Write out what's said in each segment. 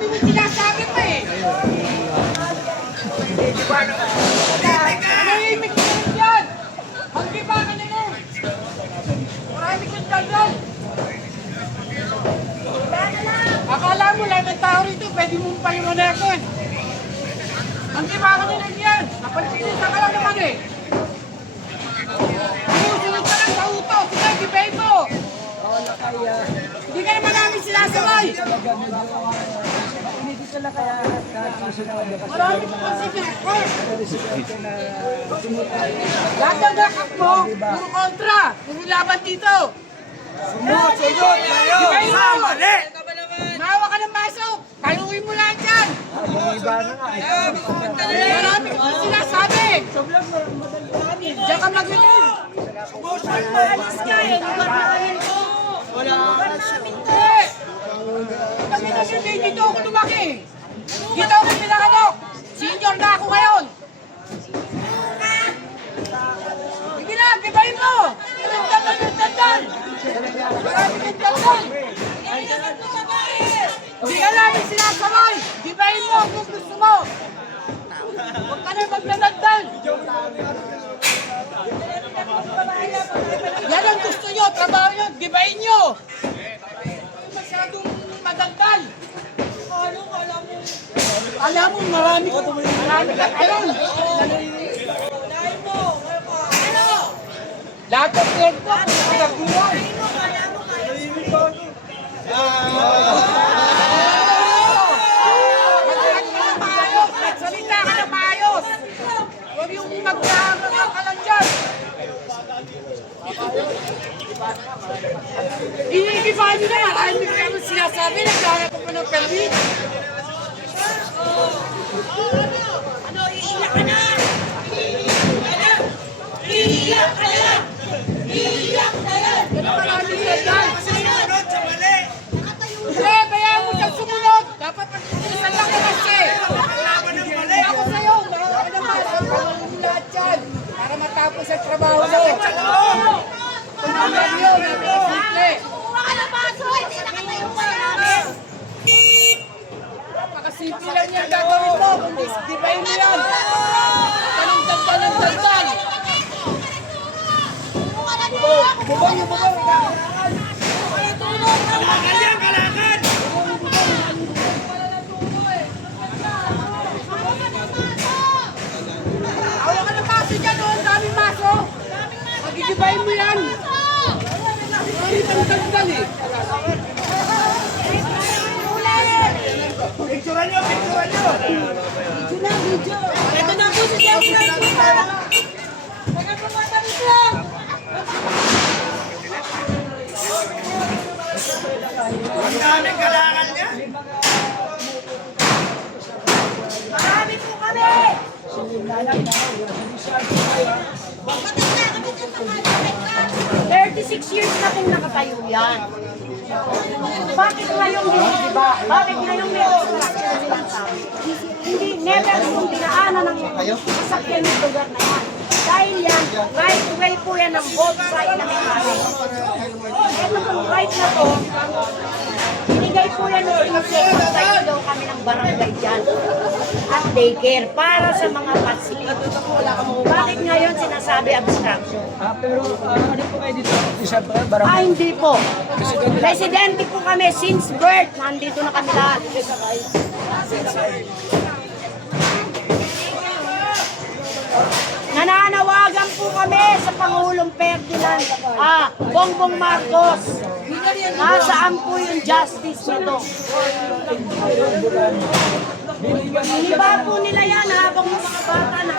Sinasabi mo eh. Manahimik ka rin dyan. Magdiba ka na nun. Marami kang daldal. Akala mo lang ng tao rito, pwede mong paliwanagan. Magdiba ka na lang yan. Napagpilita ka lang naman eh. Sunod ka lang sa utos. Sige, gibay mo. Hindi ka naman namin sinasabay. Marami po kasi sinasabay. Lahat ng nakap mo, puro kontra. Puro laban dito. Sunod kayo! Mali! Mahawa ka ng pasok. Kaluhin mo lang dyan. Marami po sinasabi. Diyan ka mag-inom. Alis ka eh, lugar namin ko. Lugar namin to. Dito ako lumaki. Dito ako pinakanok. Senior na ako ngayon. Sige na, gibayin mo. Tandal. Marami kang tandal. Hindi ka namin sinasabay. Gibayin mo kung gusto mo. Huwag ka na magdadaldal. Yan ang gusto nyo, trabaho nyo, gibayin nyo. Masyadong madaldal. Alam mo, marami ka ayun. Lahat ng kwento, pinagkuhan. Magsalita ka na maayos. Huwag yung magkaharap ka lang dyan. Iniigibahan nyo na yan. Ayaw nyo kaya mo sinasabi, nagkaharap pa ng permit. Ano, iiyak ka na? Iiyak ka na! Iiyak ka na! Ganun marami ka dyan. Sunod sa mali! Hindi, bayaan mo siyang sumunod. Dapat pag-isan lang naman siya. Laban ng mali! Ako sa'yo, nahawa ka naman. Pagkakalong mo lahat yan. Para matapos ang trabaho mo. Pagkakalong yun, simple. Kumuha ka ng baso, hindi nakatayo ka namin! Makasimple lang yan gagawin mo. Kundi dibayin mo yan. Tanong daldal. Kumuha ka ng Kalakan yan! Kalakan! Awa ka ng maso dyan, oh. Ang daming maso. Magigibayin mo yan. Ang daldal eh. Picturean nyo! Picturean nyo! Ito na po si Jackie Garcia! Nagpapatamis lang! Ang daming kalakan niya! Marami po kami! Matanda kami dyan sa mga 36 years na kong nakatayo yan. Bakit ngayon hindi, di ba? Bakit ngayon may obstruction silang sabi? Hindi, never kung dinaanan ng sasakyan ng lugar na yan. Dahil yan, right way po yan ng both side ng highway. Ito pong right na to, binigay po yan ng pinag-side daw kami ng barangay dyan. At daycare para sa mga pasilid. Bakit ngayon sinasabi obstruction? Pero ano po kayo dito? Isa pa, barangay? Hindi po. Residente po kami since birth. Nandito na kami lahat. Nananawagan po kami sa Pangulong Ferdinand Bongbong Marcos. Nasaan po yung justice nito? Iniba po nila yan habang mga bata na.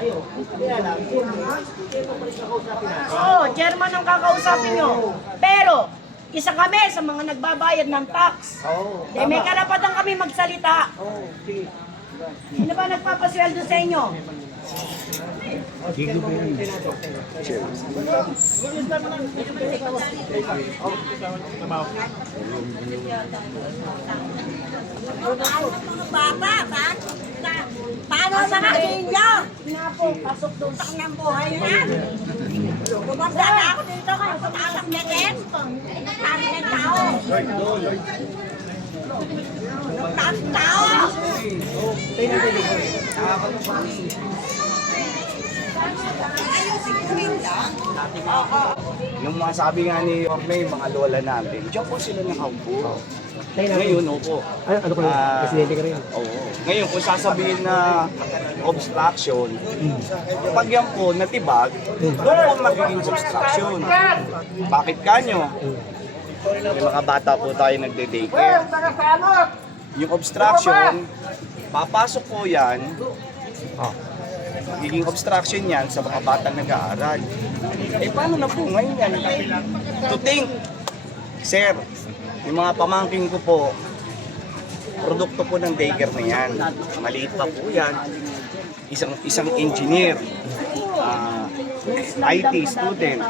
tayo. Kaya lang, Oo, chairman ang kakausapin nyo. Pero, isa kami sa mga nagbabayad ng tax. Oo. May karapatan kami magsalita. Oo, sige. Sino ba nagpapasweldo sa inyo? Paano sa ninyo? Na po, pasok doon sa Ang buhay yan. Bumanda na ako dito kaya pag-alak na rin. Nagtami ng tao. Nagtami ng tao. Yung mga sabi nga ni Orme, mga lola natin, diyan po sila nakaupo. Ngayon, opo. Ano ko presidente ka rin? Oo. Ngayon, kung sasabihin na obstruction, pag yan po natibag, doon po magiging obstruction. Bakit kanyo? May mga bata po tayo nagde-daycare. Yung obstruction, papasok po yan, magiging obstruction yan sa mga batang nag-aaral. Eh paano na po ngayon yan? To think, sir, yung mga pamangking ko po, produkto po ng daycare na yan. Maliit pa po yan. Isang engineer, IT student,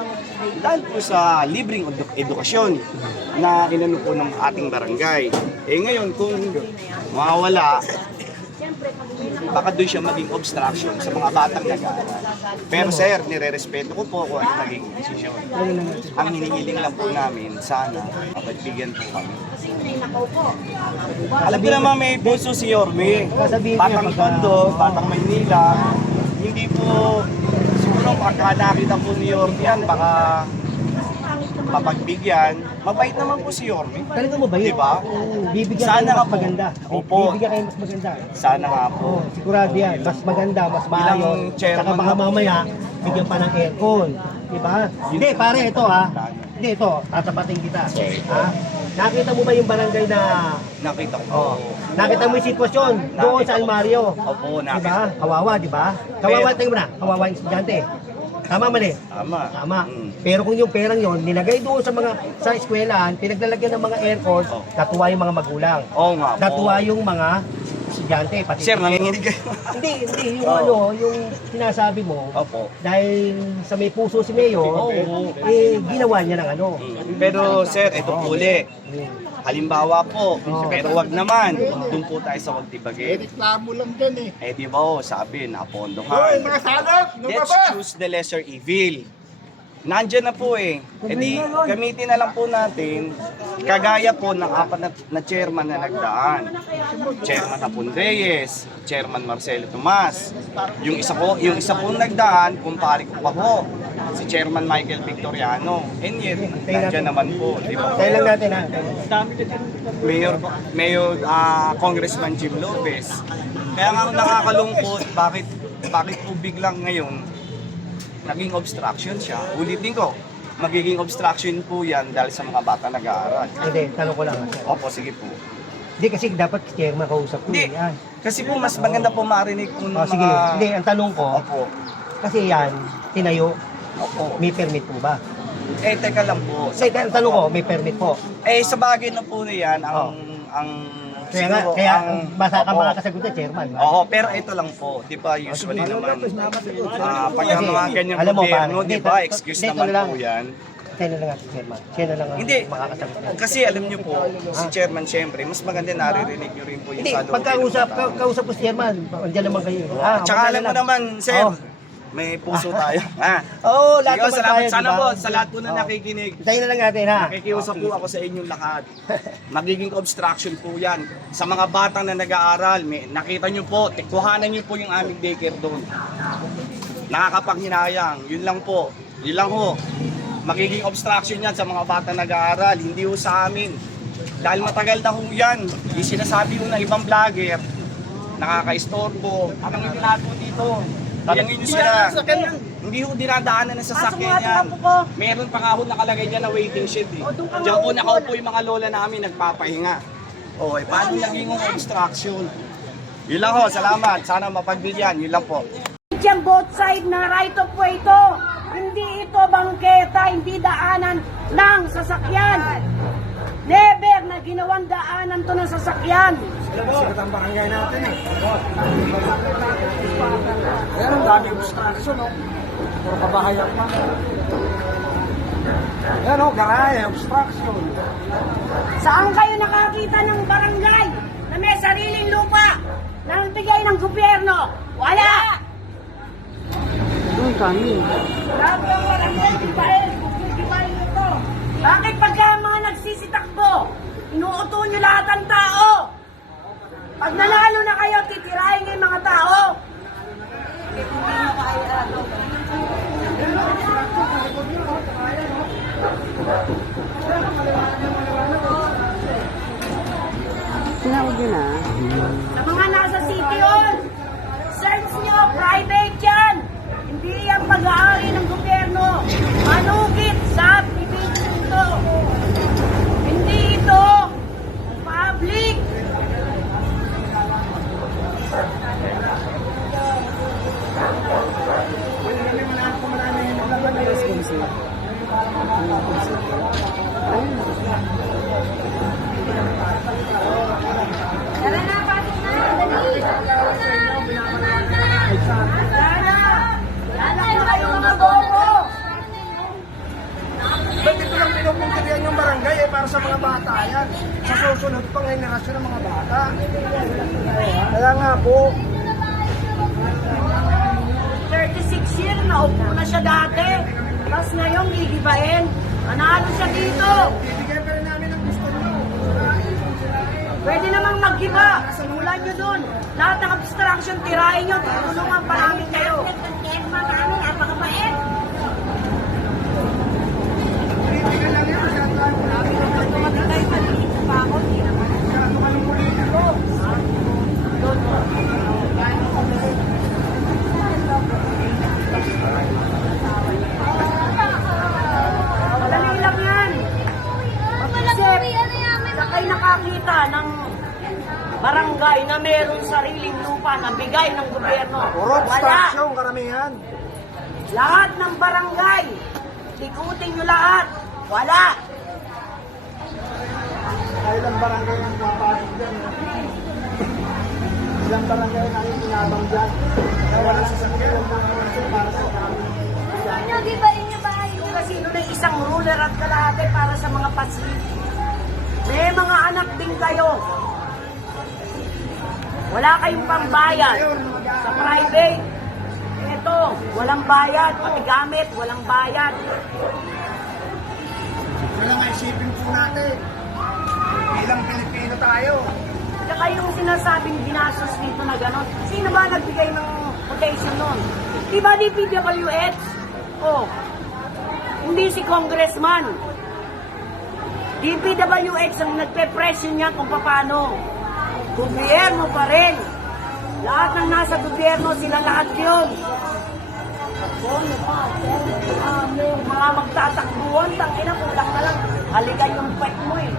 dahil po sa libreng edukasyon na inano po ng ating barangay. Eh ngayon, kung mawawala, baka doon siya maging obstruction sa mga batang nag-aaral. Pero sir, nire-respeto ko po kung ano naging desisyon. Ang hinihiling lang po namin, sana, mapagbigyan po kami. Alam ko naman may puso si Yorme. Batang Tondo, Batang Maynila. Hindi po, siguro pagka nakita po ni Yorme yan, baka mapagbigyan. Mabait naman po si Yorme. Talaga mo ba yun? Diba? Bibigyan Sana kayo nga mas po. maganda. Opo. Bibigyan kayo mas maganda. Sana nga po. Oo, sigurado yan. Mas maganda, mas Bilang maayos. chairman Saka baka na- mamaya, bigyan pa ng aircon. Diba? Hindi, pare, ito ha. Hindi, ito. Tatapatin kita. Ha? Nakita mo ba yung barangay na... Nakita ko po. Oh, nakita mo yung sitwasyon doon sa Almario. Opo, Diba? nakita. Kawawa, diba? Kawawa, tingin mo na. Kawawa yung estudyante. Tama mali? Tama. Tama. Mm. Pero kung yung perang yon nilagay doon sa eskwelahan, pinaglalagyan ng mga aircon, Oh. natuwa yung mga magulang. Oo nga po. Natuwa yung mga estudyante, pati Sir, nanginginig kayo. hindi yung Oh. yung sinasabi mo, Opo. dahil sa may puso si Mayor, Oo. ginawa niya ng ano. Pero sir, ito po uli. Mm. Halimbawa po, pero wag naman. Doon po tayo sa wag tibagin. Reklamo lang dyan Eh di ba oh, sabi, napondohan. Hoy, mga salot! Let's choose the lesser evil. Nandyan na po eh. E di, gamitin na lang po natin, kagaya po ng apat na chairman na nagdaan. Chairman Apon Reyes, Chairman Marcelo Tomas. Yung isa po nagdaan, kumpare ko pa po, si Chairman Michael Victoriano. And yet, nandyan naman po. Di ba? Tayo lang natin ha. Mayor Congressman Jim Lopez. Kaya nga ako nakakalungkot, bakit po biglang ngayon naging obstruction siya. Ulitin ko, magiging obstruction po yan dahil sa mga bata nag-aaral. Hindi, tanong ko lang. Sir. Opo, sige po. Hindi kasi dapat chairman kausap ko. Hindi, Yan. kasi po mas maganda po marinig po ng Oh, sige, hindi, ang tanong ko, Opo, kasi yan, tinayo, opo. may permit po ba? Eh, teka lang po. Hindi, ang tanong ko, may permit po. Eh, sa bagay na po na yan, Kaya nga, siguro, kaya ang- basa ka opo. makakasagot na chairman. ba? Oo, pero ito lang po, di ba usually naman, pag ang mga ganyang alam mo, gobyerno, pare, di ba, excuse dito naman lang. po yan. Siya na lang ang chairman. Siya na lang ang Hindi, makakasagot na. kasi alam niyo po, si chairman syempre, mas maganda naririnig niyo rin po yung Hindi, sa loob. pagkausap, kausap ko si chairman, andyan naman kayo. Tsaka alam mo naman, sir, Oh. may puso tayo. Ha? Oo, lahat Sige, naman salamat. tayo, Sana diba? po, sa lahat po na Oo. nakikinig, Tayo na lang natin ha. nakikiusap po ako sa inyong lahat. Magiging obstruction po yan. Sa mga batang na nag-aaral, nakita nyo po, kuhanan nyo po yung aming daycare doon. Nakakapanghinayang, yun lang po. Yun lang ho. Magiging obstruction yan sa mga batang nag-aaral, hindi ho sa amin. Dahil matagal na ho yan. Yung sinasabi ho ng ibang vlogger, nakaka-istorbo. Anong itinato dito? Tanungin nyo sila. Hindi ho dinadaanan ng sasakyan yan. Meron pa nga ho nakalagay dyan na waiting shed eh. Diyan po nakaupo yung mga lola namin nagpapahinga. O, paano naging obstruction? Yun lang ho, salamat. Sana mapagbigyan. Yun lang po. private yan, both side na right of way ito. Hindi ito bangketa, hindi daanan ng sasakyan. Never na ginawang daanan to ng sasakyan. Sikat ang barangay natin eh. Ayan ang dami obstruction, no? Puro kabahayan pa. Ayan, no? Garahe, obstruction. Saan kayo nakakita ng barangay na may sariling lupa na bigay ng gobyerno? Wala! Grabe ang barangay, gibahin ito. Bakit pagka mga nagsisitakbo, inuuto nyo lahat ng tao? Pag nanalo na kayo, titirahin yung mga tao. Sa mga nasa City Hall, search nyo, private yan. Hindi yan pag-aari ng gobyerno. Manugit sa bibigyan ito. Hindi ito public. Tara na, pasok na. Dali. Sana kayo mga bobo. Ba't ito lang pinupuntiryan yung barangay eh, para sa mga bata yan? Sa susunod pang henerasyon ng mga bata. Kaya nga po, 36 years na upo na siya dati. Tapos ngayon, gigibain. Manalo siya dito. bibigyan pa rin namin ang gusto nyo. Pwede namang mag-giba. Simulan nyo dun. Lahat ng obstruction, tirahin nyo. Tutulungan pa namin kayo. Nagkakit pa kami, napakabait. Bibigyan lang yan, masyado tayo Tumatay pa dito pa ako, hindi naman. masyado ka ng politiko. Madali lang yan. Mag-isip. Sa kayo nakakita ng barangay na meron sariling lupa na bigay ng gobyerno. Puro Wala. obstruction, karamihan. Lahat ng barangay. Ikutin nyo lahat. Wala. Ilang barangay ang papasok dyan. Ilang barangay na rin pinabang dyan. Kaya walang sasakyan. Para sa kami. Inyo, di ba inyo bahay? Kasi doon ay isang ruler at kalahati para sa mga pasid. May mga anak din kayo. Wala kayong pambayad sa private. Ito, walang bayad. Pati gamit, walang bayad. Kaya maisipin po natin. Bilang Pilipino tayo. Saka yung sinasabing ginastos dito na gano'n, sino ba nagbigay ng quotation nun? Di ba di PWH? Oh, hindi si congressman. DPWH ang nagpe-pression niya kung paano. Gobyerno pa rin. Lahat ng nasa gobyerno, sila lahat yun. Mga magtatakbuhan, tangina, kulang na lang. Halikan yung pet mo eh.